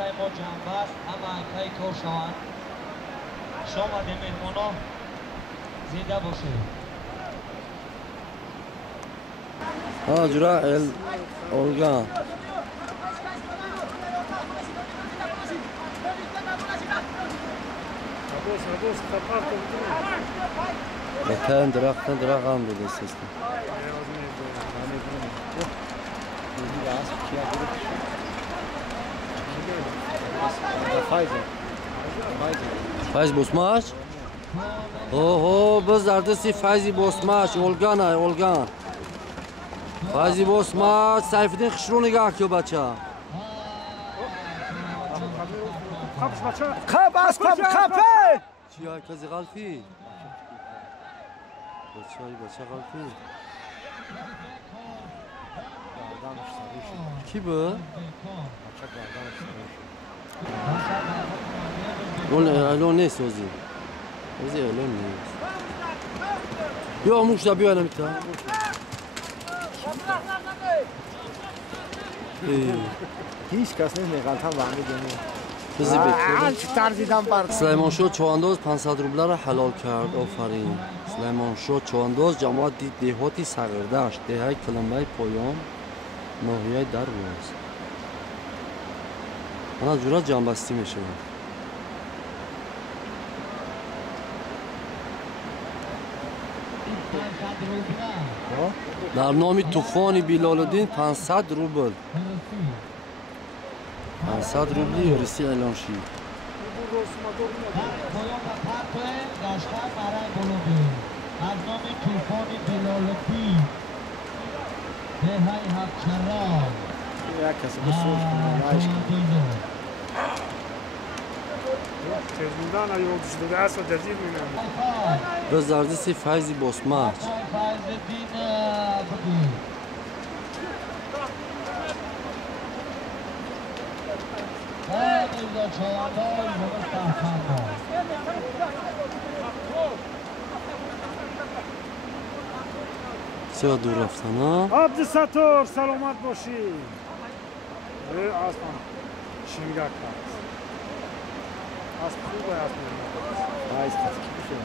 مزرعه ما جنب است اما انکای کار شوند شما ده مهمانا زنده باشه جورا اولگا بتن درخت هم بوده سیستم فایز بوسماش اوه بز دردستی فایزی بوسماش اولگان فایزی بوسماش سیفدین خشرو نگاه کیو بچه خب خفه چی های کسی غلطی بچه غلطی کی به؟ الان نیست اوزی الان نیست بیا موش دا بیا نمیتا هیچ کس نیست غلط هم وهمی دنیا بزی بکن ترزیدم بر سلیمان شو چوانداز 500 روبله را حلال کرد آفرین سلیمان شو چوانداز جماعت دهاتی سغردشت دهه کلمبه پایان ناحیه درواز من از جورا جنبستی میشه در نام طوفان بیلال‌الدین 500 روبل 500 روبلی ارسی اعلان شد از نام طوفان بیلال‌الدین دهه هفچران یک کسی بسوش کنه تزمودان ayol düştü daha sonra tezir mi ne? Biz derdisi Fayzi Bosmaç. چرا دور رفتن ها؟ عبدالستار سلامت باشی. آسمان شنگک هست. از خوبه از من. Faiz kaç gibi şey.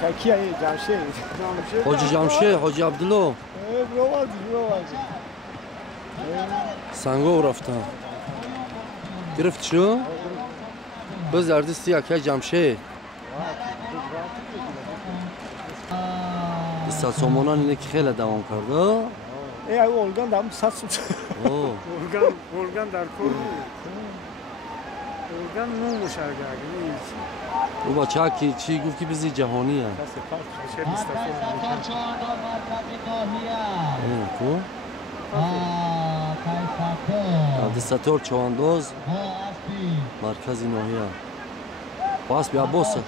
Kaki ayı Camşehir. Hacı Camşehir, Hacı Abdullah. Brovazi. Sango رفتن. گرفت شو؟ باز دردستی یکی جمشه استاد سامانان اینه که خیلی دوام کرده ای اولگان دارم سات سوت اولگان در کور اولگان نو مشارکت نیست او بچه ها که چی گفت که بزی جهانی هم عبدالستار چوانداز مرکز ناحیه باس بیا باسه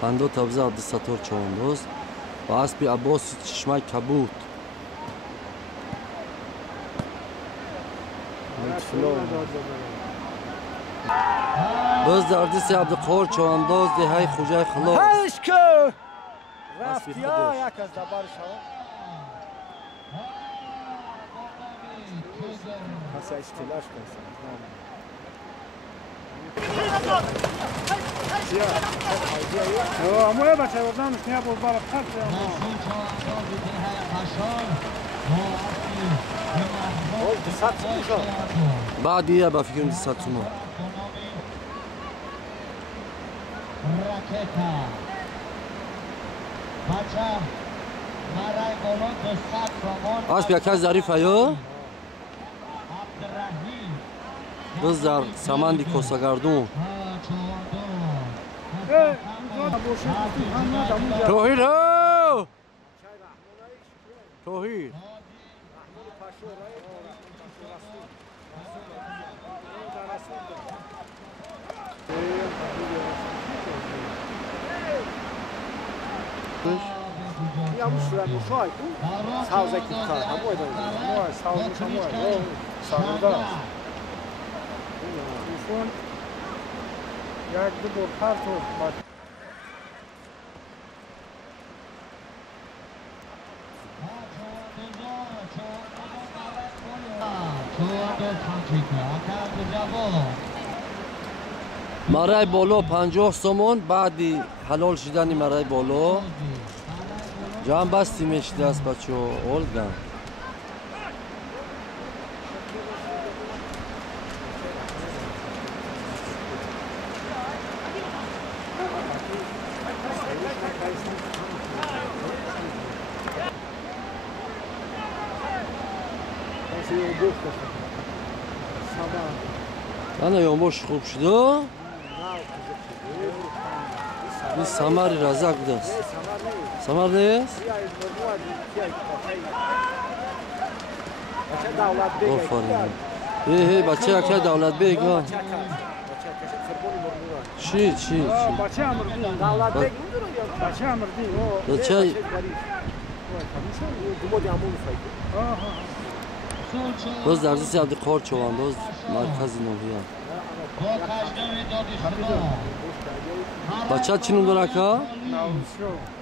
خنده تبزه عبدالستار چوانداز باس بیا عباس چشمه کبوت باز دردیسی عبدالقهار چوانداز دهی خوجه خلاص هشکو رفت یا یک از دبار شما کسی اشتلاش کنسن اما یه بچه بودن نشنیه بود برای خط بعد یه با فکرم 200 تومان آسب یک از ظریف هیا بز در سمندی کساگردون توحید ها توحید Yağmur süren bu şahit bu. Savzaki tutar. Ha bu eder. Hamur, savurmuş hamur. O sağırda. Telefon. Yaktı bu kartı. Bak. مرای بالا 50 سومون بعدی حلال شدنی مرای بالا جان بستیمش دست بچه اولگن انا یامبوش خوب شده این سماری رزق دست سمر نیست؟ آفرین بچه اکه دولت بیگ ها چی؟ بچه امردی بچه امردی بچه باز در دستی عبدالقهار چوانداز مرکز نوحیه بچه چی نم داره که؟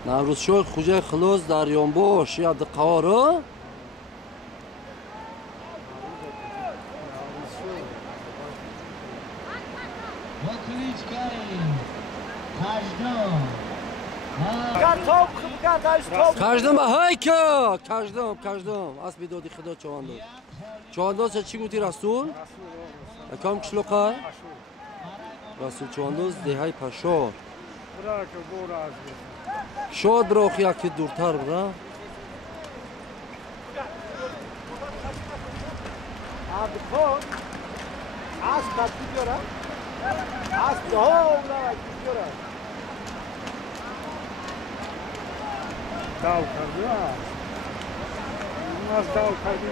نوروز شو خوجه خلوز در یامبوش یا عبدالقهار کجدم های که کجدم اسبی دادی خدا چوانداز چی گوتی رسول؟ اکام کشلوقه؟ رسول چوانداز دهی پشار شاد برا خیلی که دورتر برا داو کرده است این از داو کردیم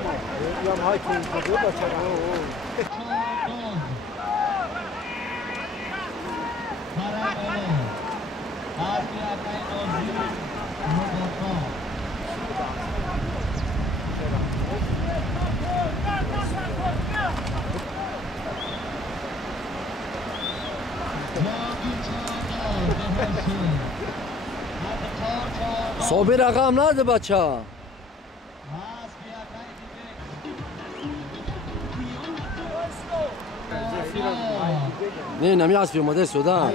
یا های که این کرده بچه صابی رقم نده بچه نه نمی اسبی اومده سودان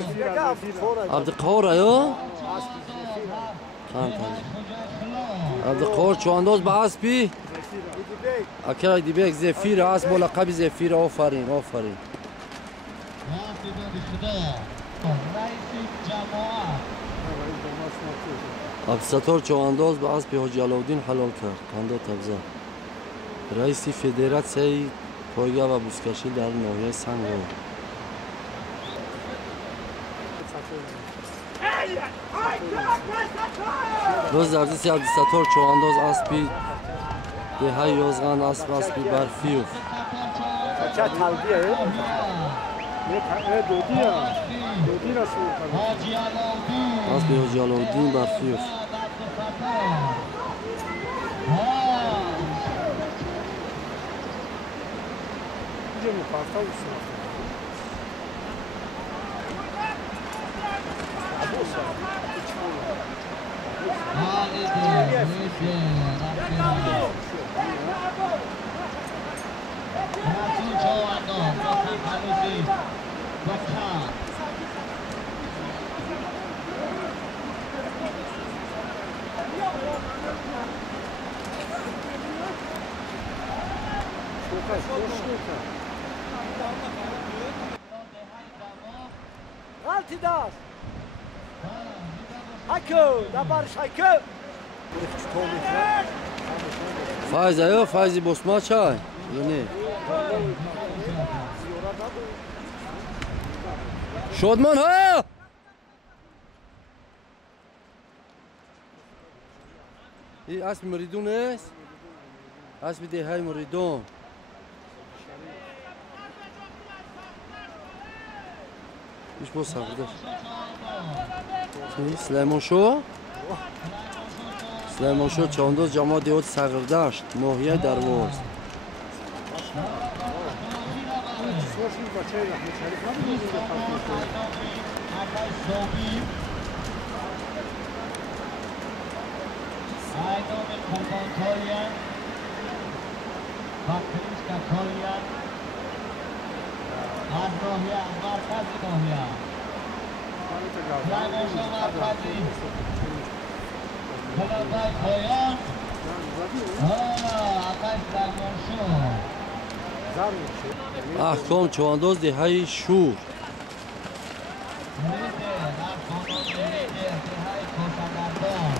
عبدالقهار یا؟ عبدالقهار چوانداز به اسبی اکرای دیبک زفیر اسب با لقب زفیر آفرین عبدالستار چوانداز به اسب حاجی علاءالدین حلال کرد 50 تبزه رئیس فدراسیون پایگاه و بوسکشی در ناحیه سنگو روز در دستی عبدالستار چوانداز اسبی دهه یازغن اسبی برفیوف بچه تلبیه دودی رسول اسبی حاجی علاءالدین برفیوف اینجا مفرطه و سنفته غلطی داشت حکو دبارش حکو فایز یا فایزی بسما چای یا نه شادمان ها این اسب مریدون است اسب دههای مریدون ایش با سفرده چی؟ سلیمان شو؟ سلیمانشاه چوانداز جماعت دیهات صغردشت ناحیه درواز از ناحیه مرکز ناحیه سلیمانشاه مرکزی کلابای پایان آقای سلیمانشاه احکام چوانداز دهه شور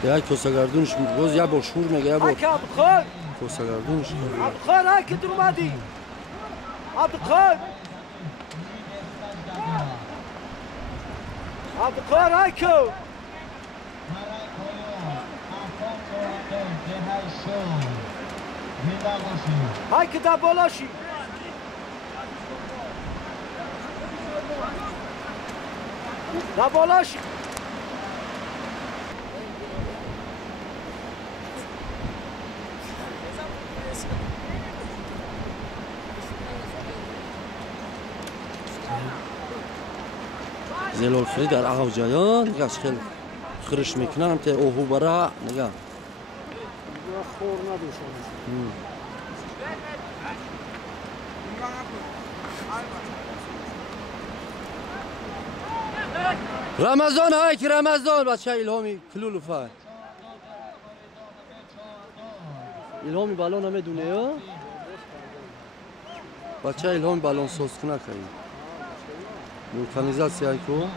دهه کوسه‌گردونش باز یه بار شور میگه یه بار عبدالخال کوسه‌گردونش عبدالخال های که در اومدی عبدالخال عبدالخال های که های که در بالاشی در بالاشی زلال خیلی در عقب جایان نگه خیلی خرش میکنن تا اوهو برا نگه خور ندوشم رمضان های که رمضان بچه الهامی کلولو فای الهامی بالون همه دونه یا بچه الهامی بالون ساز کنه کنی vulkanizacija ko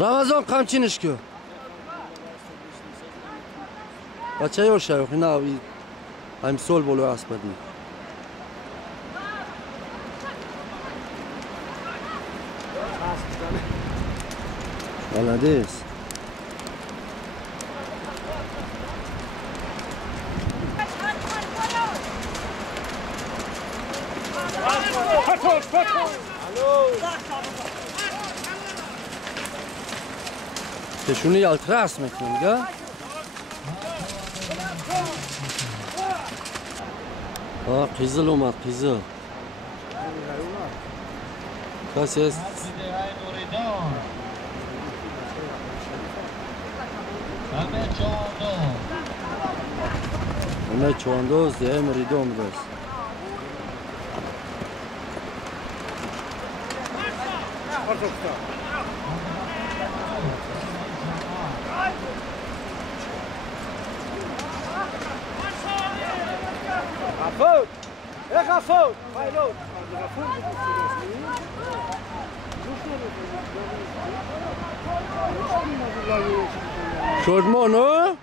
Ramazan kamçiniş ko Bacha yo shayo khina I'm sol bolo asbadi Молодец Teşuni yaltıras mekin ga Qizil omad qizil Kases Ahmet Çavandoz diye Meridon das غفور ای غفور فایلود Şordman o?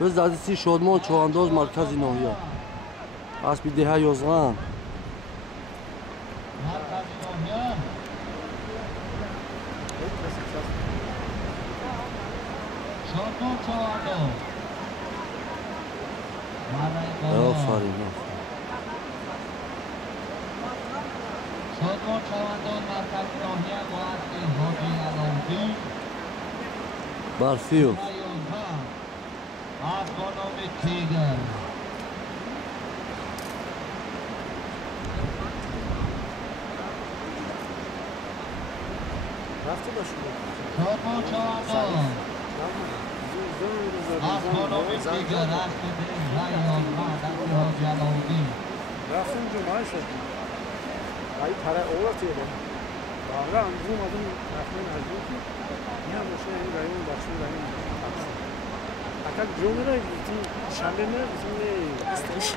Biz dazisi Şordman Çavandoz Merkezi Nahiye Az bir deha yozgan Şordman Çavandoz Aferin شادمان چوانداز مرکز ناحیه معدی حاجی علاوالدین Barfiyo از با نام تیگر شادمان چوانداز از با نام تیگر از کدری رایان معدی حاجی علاوالدین رفتم جمعه شدایی پره اولا تیده باقرا انجام آدم رفتن از دو که یه هم باشه این رایون بخشن رایون اکر جمعه را گفتیم شنبه نه گفتیم استش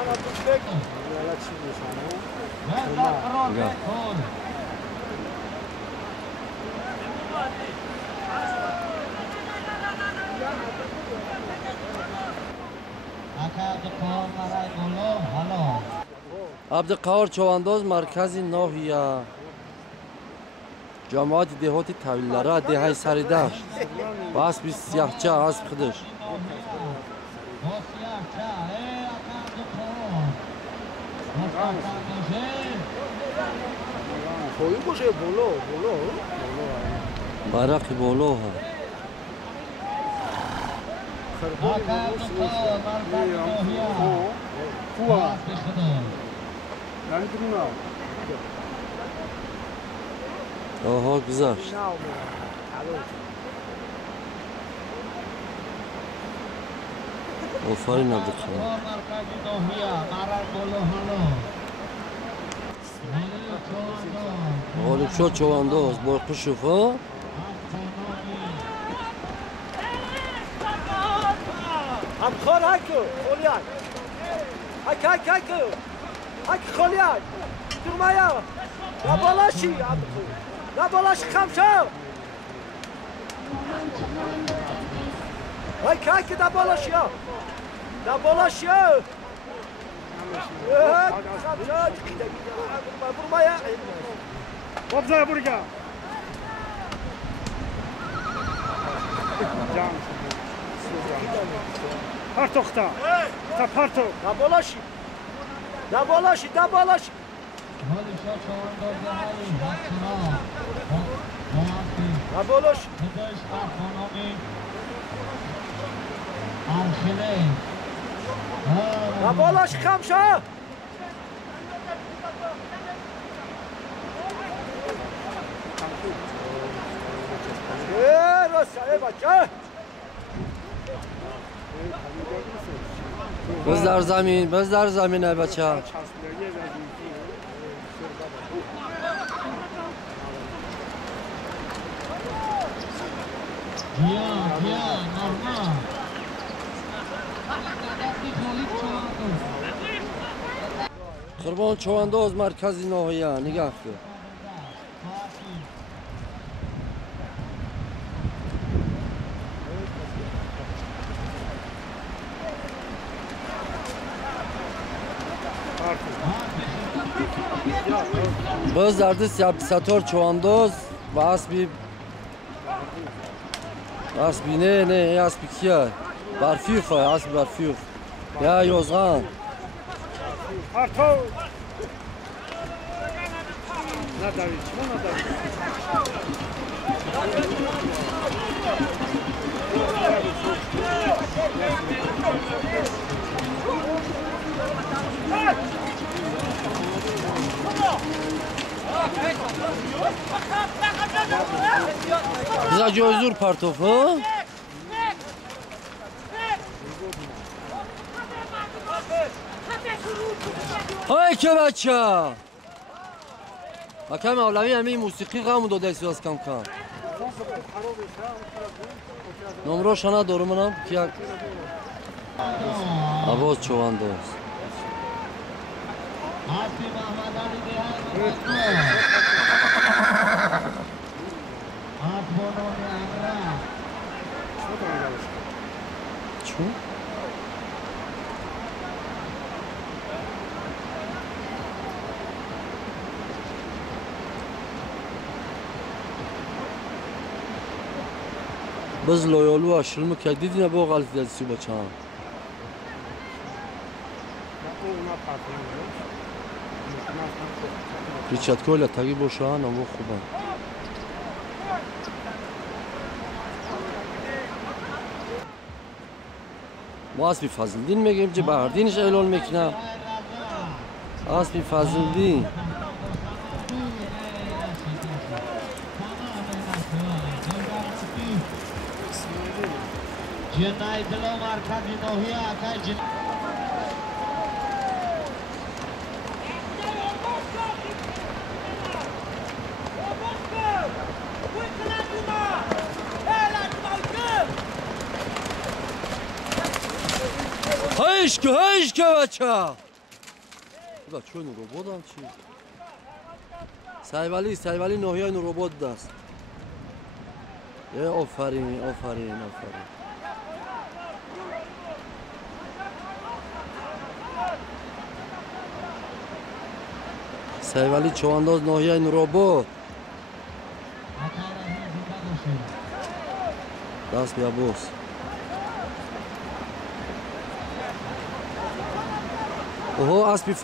انا بشک والا چی بشنه من در قرار بکن Abdülqahar Çavandoz Merkezi Nahiye جماعت دهاتی طویل‌لره دههای سریدشت و اسب سیاهچه اسب خودش پایین باشه بالا برقی بالا ها آها گذشت آفرین عبدالخالق غالب شد چوانداز برقی شوفا همخوار هکو خولیای هک خولیای durmaya la balaşı la balaşı kamşa hay kaki da balaşı ya da balaşı ya evet kamşa durmaya Obza buraya. Can. Partokta. Ta partok. da balaşı da balaşı La boloş. La boloş kamşa. Rosa bacha. بز در زمین ای بچه قربان چوانداز مرکزی ناحیه نگاه کن باز در دست ستار چوانداز و اسبی نه اسبی کیه برفیوف اسب برفیوف یا یوزغان Parto. Nadavić, Nadavić. Bize gözür partofu. های که بچه حکم اولوی همه موسیقی غم داده ایسیاز کم کن نمرو شنه دارو منم که یک عباس چوانداز چون؟ بز لویالو aşırımı kedidi ne bu galit dedisi bacağım. Richard Cole tagi boşan ama خوبه. ما اسبی فضلدین میگیم که بهردینش اعلان میکنم اسبی فضلدین جنای دلو مرکزی نوحیه اکای جن هایش که بچه بچه این روبوت هم چی؟ سایوالی نوحیه این روبوت دست آفرین سایوالی چوانداز نوحیه این روبوت دست بیا بوس. اوه اسبی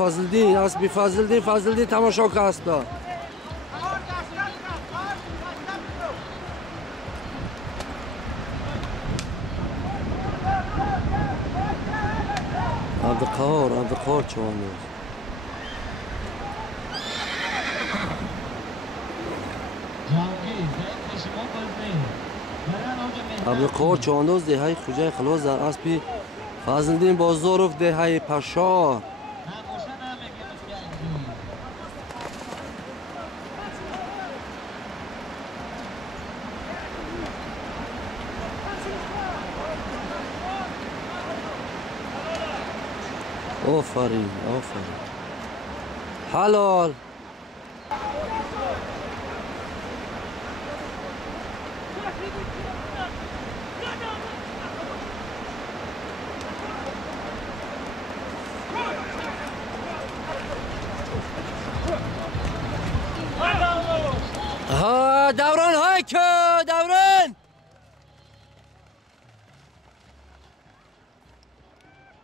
فضلدین تماشا که اسبا. عبدالقهار چواندوز. عبدالقهار چواندوز دههای خوجای خلاص در اسبی فضلدین بازاروف دههای پشار. آفرین حلال. ها دوران های که دوران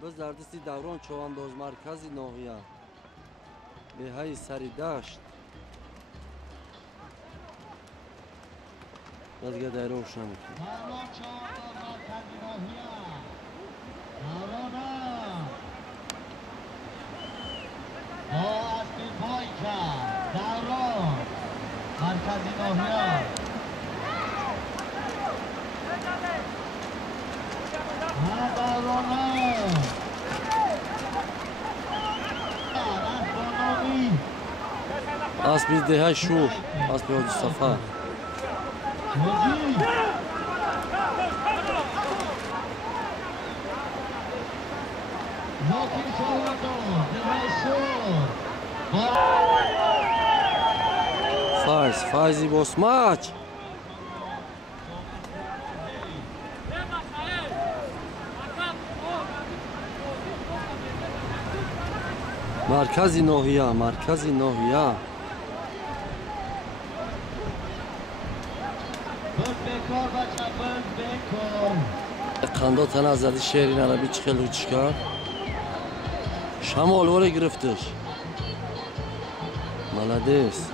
بس در دستی دوران چواندوز مرکزی ناحیه به های سری دشت بازگه در روشن میکنه. مرکزی ناحیه اسبی دههای شور اسبی حاجی صفا فایزی بسماچ مرکزی ناحیه قندا تنه از زدی شهرین عربی چی خیلی چیکار شمال وره گرفتش ملدیس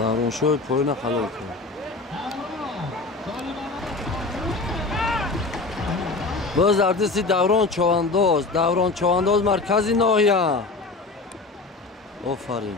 دوران شوی پایین حلال کرد. باز در دستی دوران چواندوز مرکزی ناحیه. آفرین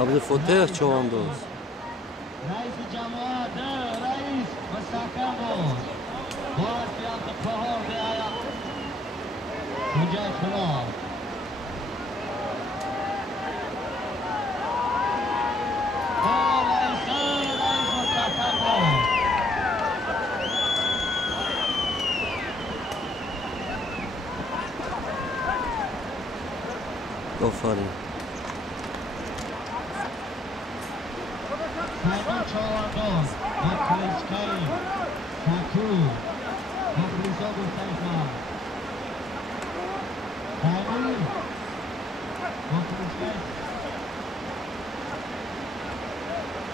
عبدالفتاح چواندوز رئیس جماعت رئیس مستحکم بود باز به عبدالقهار به آیا حجت خلاف رئیس مستحکم بود آفرین Saibon Chawandoz, Bakalichkai, Saku, Bakrizogu Saifa. Saibon, Bakalichkai,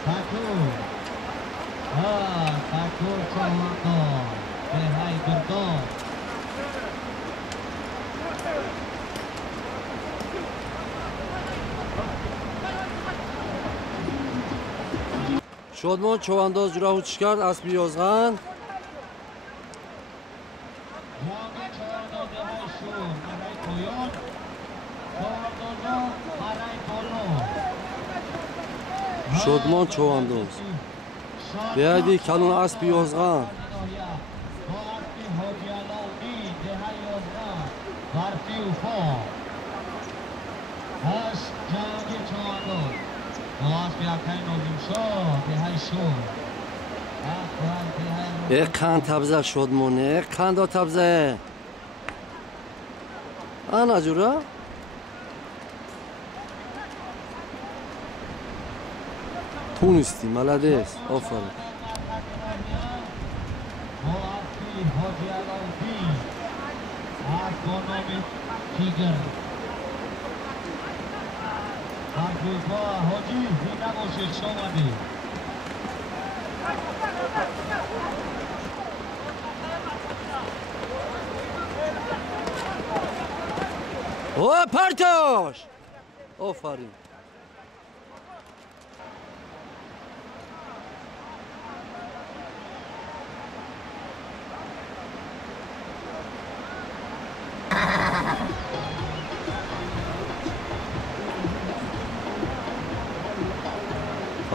Saku. Saku Chawandoz, Behai Gurdoz. شادمان چواندوز جراحو چی کرد اسبی یازغن شادمان چواندوز بیایدی کلون اسبی یازغن دفاع هاش جنگ چوانداز باز بیاکن نازم شد دهی شد یک کند تبزه شد مونه یک کند تبزه آنا جورا تونستی ملدیس آفرین حاجی علاءالدین از با نام تیگر با حاجی زی نباشید شامدی او پرتاش آفرین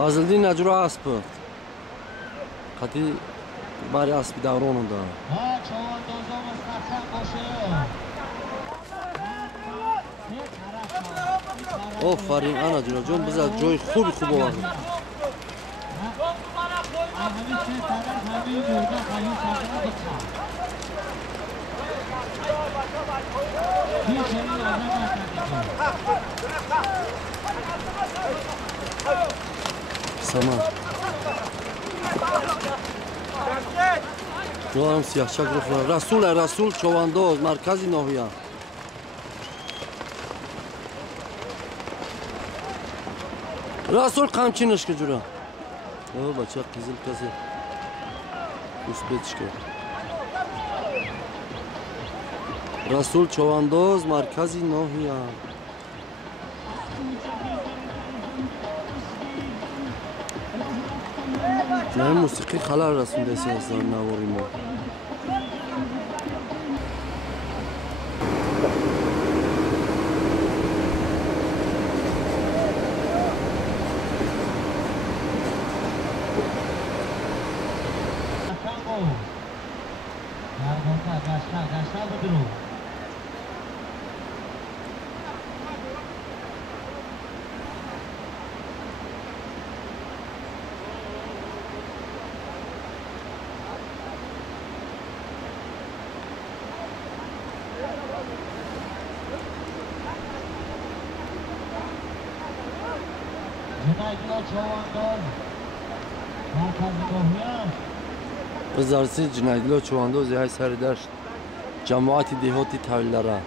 فازلدین نجرا اسب قطعی برای اسب دوران دا آفرین آنا جون بذار جای خوبی خوب آورد سامان جوانم سیاه چک رفت رسول چوانداز مرکزی ناحیه رسول قمچینش که جورا او بچه قیزل کسی دوست بیتش کرد رسول چوانداز مرکزی ناحیه نه موسیقی خلال رسول دستی هستن نواری ما وزارتی جنایدلو چوانداز های سر داشت جماعتی دهاتی تحویلداره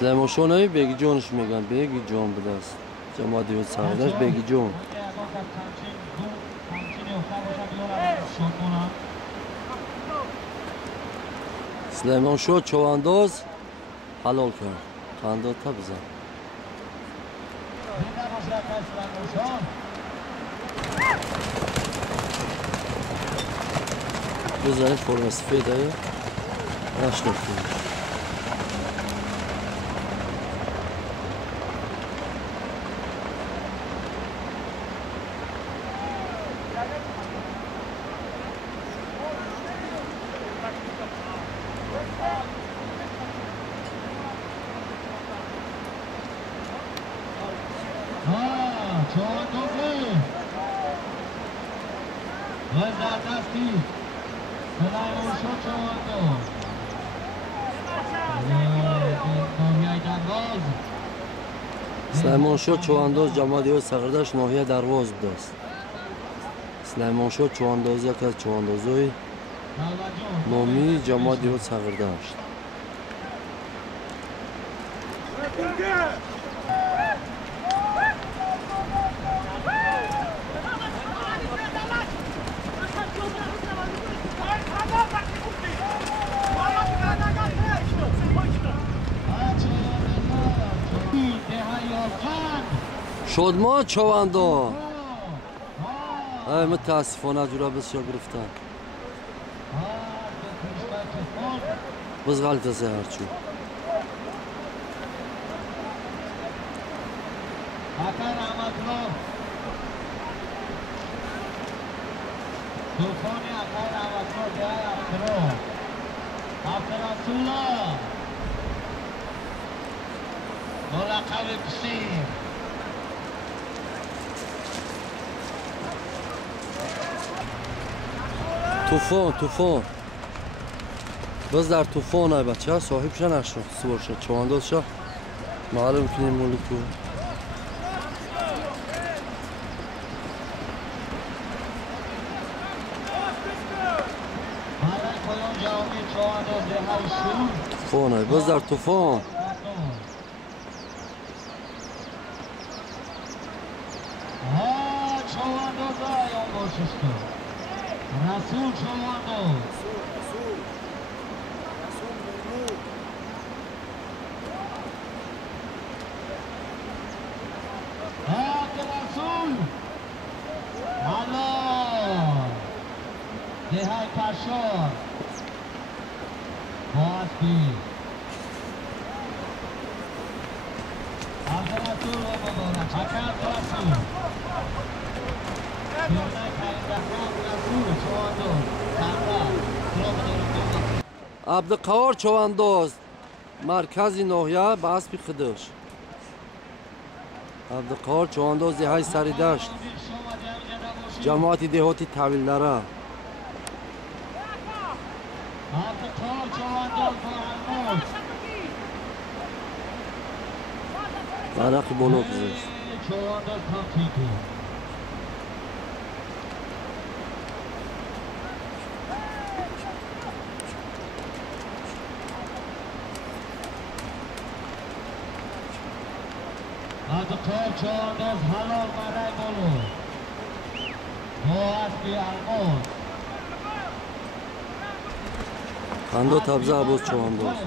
سلیمان شونایی بگی جونش میگن بگی جون بوده است جماعت دیوید سردش بگی جون سلیمان شو چوانداز حلال کرد خندات تا بزن بزنید فرم سفیده نشنفتیم سلیمان شو چوانداز جماعت دیوید سردش ناحیه درواز بوده است سلیمان شو چوانداز یک از چواندازهای نامی جماعت دیوید سردشت شادمان چواندو متاسفانه جورا بسیار گرفتن بز غلطه سهر چون Hakan Ahmadov. Tufani Hakan Ahmadov jai Afro. Afrasula. Mulaqab Qisir. طوفان باز در طوفان های بچه ها صاحب شن نشناخته باشه چوانداز شا معلوم کنیم مولکو طوفان های باز در طوفان Rasul Chawandoz. Rasul. Allah. Dehai Pashor. Boasbi. Rasul Mubarak. Hakan Rasul. عبدالقهار چوانداز مرکز ناحیه به اسب خودش عبدالقهار چوانداز دههای سری دشت جماعت دهاتی تحویل داره برقی بالا گذاشت Abdulqahar Chawandoz halol maray bolu. Boasbi Almoz. Qando tabza Abbos Chawandoz.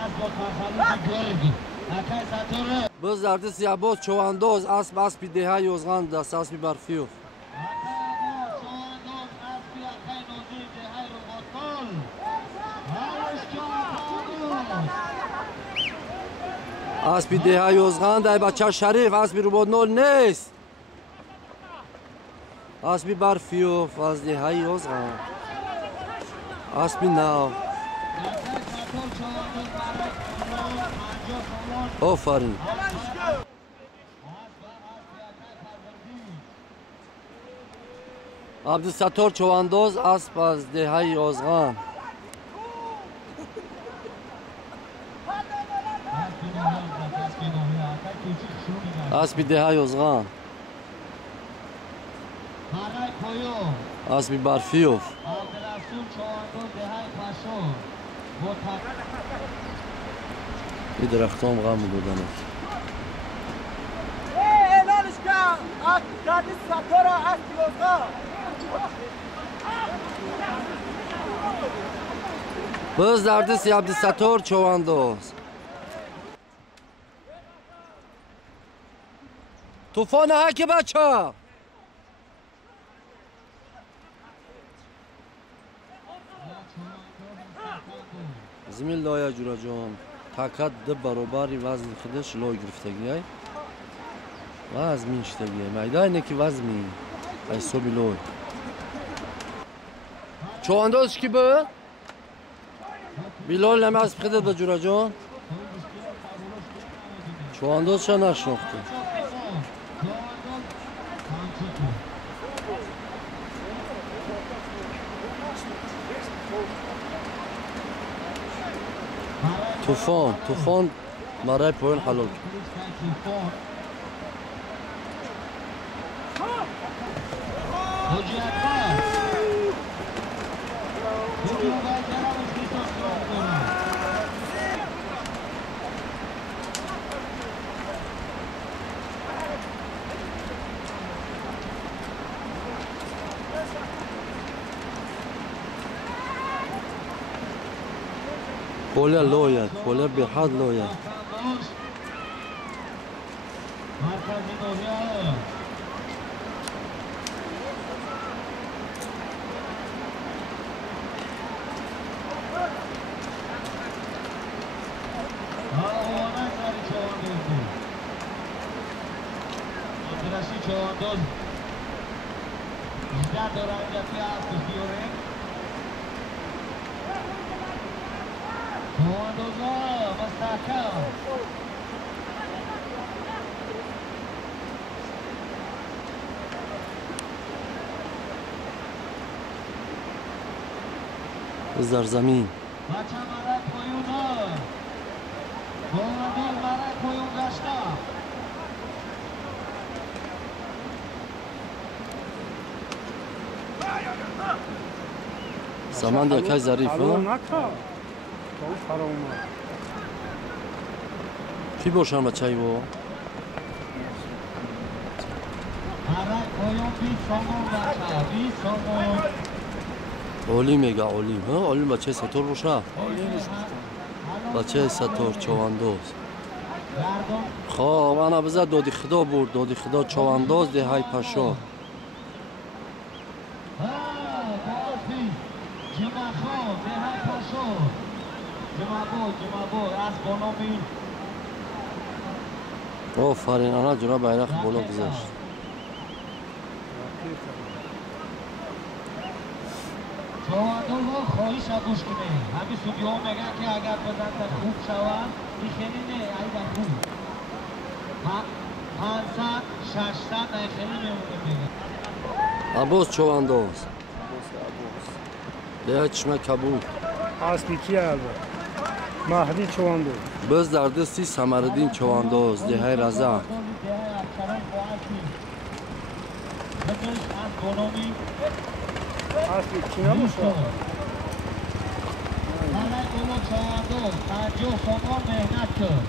Asbo Kaxaluchi Gorgi. Akay Satore. Biz dardisi Abbos Chawandoz asbi deha yozgan dast asbi barfiyo. Chawandoz asbi akay nozir dehay robotol. Halosh Chawandoz. اسبی دهه یوزغان دای بچه شریف اسبی رو بود نول نیست اسبی برفیوف از دهه یوزغان اسبی ناو آفرین عبدالستار چوانداز اسب از دهه یوزغان اسبی دهه یوزغان اسبی برفیوف این درختان غم بودن اعلانش کن دادی ستاره اسبی یوزغان باز دردست عبدالستار چوانداز طوفان هک بچه زمین لایه جورا جان تاکت ده برابری وزن خودش لای گرفتگی های وزن میشتگی های میده اینه که وزن می ایسابی لای چوانداز کی به؟ بیلال نمی از خودت به جورا جان چوانداز چه نشناخته طوفان برای پایان حلال فوله لوید فوله به حد لوید مرکزی نوریه آوانه سری چواندوزی آدرسی چواندوز 18 دارنگتی هست بیاره چواندوزا مستحکم در زمین بچه مرک پایونه چواندوز مرک پایون گشته سامان یکی ظریف حلال ها نکن با اون فرا اومد کی باشن بچه ای با مرک پایون 20 سامون بچه 20 سامون اولی میگه اولی ها اولی بچه ستور باشه بچه ستور چواندوز گردون خب انا بذار دادی خدا برد دادی خدا چواندوز ده های پشا بازی جمع خواه ده های پاشو جمع بود از بانامی آفرین انا جورا بیرق بالا گذاشت چواندوز رو خواهیش را گوش کنه همین سودی ها میگن که اگر بزنده خوب شود این خیلی نه ایده خوب 500 600 نه خیلی میمونه میگن عباس چواندوز ده چشمه کبود اصلی کی البته مهدی چواندو بز در دستی سمردین چواندوز ده های رزا ده های افشاران باعثی بدش از بانامی اصلی کی نباشه همه اونو چواندوز 50 سامان مهنت کرد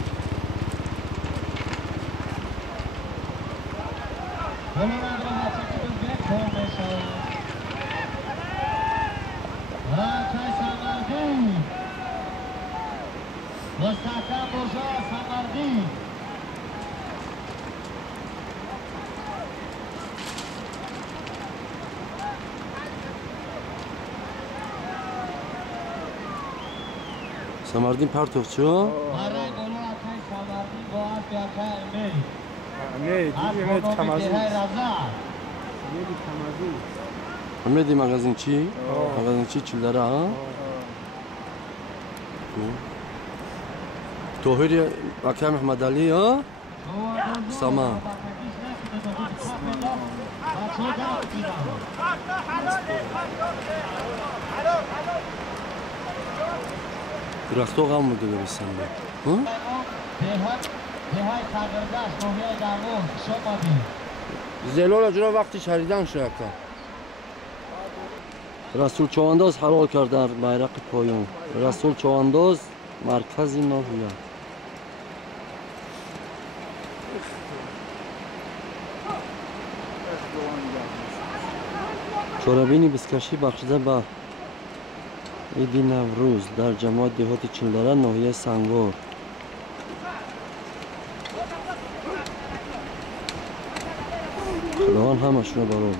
بلو نگره هچه که به یک کار میشه چای سمردی مستحکم برجا سمردی سمردین پرتوف چو؟ برای گلو اکای سمردی باید به اکای امی نه از دیگه بانامی تمازی ده های رزا دیگه تمازی امیدی مغازین چی؟ مغازین چی چلدره ها؟ توهیری اکای محمد علی ها؟ سما درختو غم بوده برسن ها؟ ده های سرگردش نوحیه درمون شما بیم زلال جورا وقتی شریدن شد رسول چواندوز حلال کرد در بیرق پایون رسول چواندوز مرکز ناحیه چورابینی بسکشی بخشیده به عید نوروز در جماعت دهات چلدره ناحیه سنگور خداوند همشون رو برابر